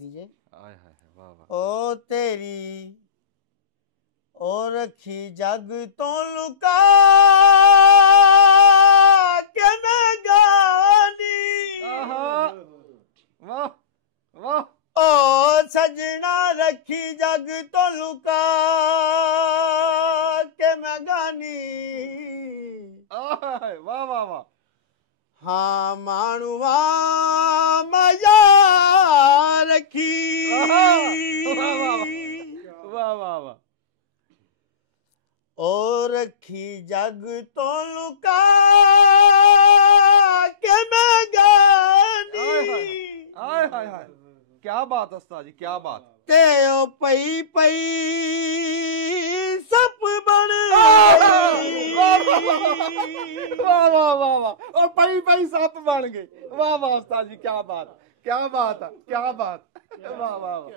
दीजिए। आय हाय वाह वाह। ओ तेरी ओ रखी जग तो लुका के मैं गानी। वाह वाह। ओ सजना रखी जग तो लुका के मैं गानी। वाह वाह वाह। हाँ मानुआ मजा रखी। वाह वाह वाह वाह। ओ रखी जग तो लुका के मैं गानी। हाय हाय हाय, क्या बात उस्ताद जी, क्या बात। ते ओ पई पई सप बन वाह वाह वाह वाह। और पई पई सप बन गई। वाह वाह उस्ताद जी, क्या बात, क्या बात है, क्या बात। वाह वाह वाह।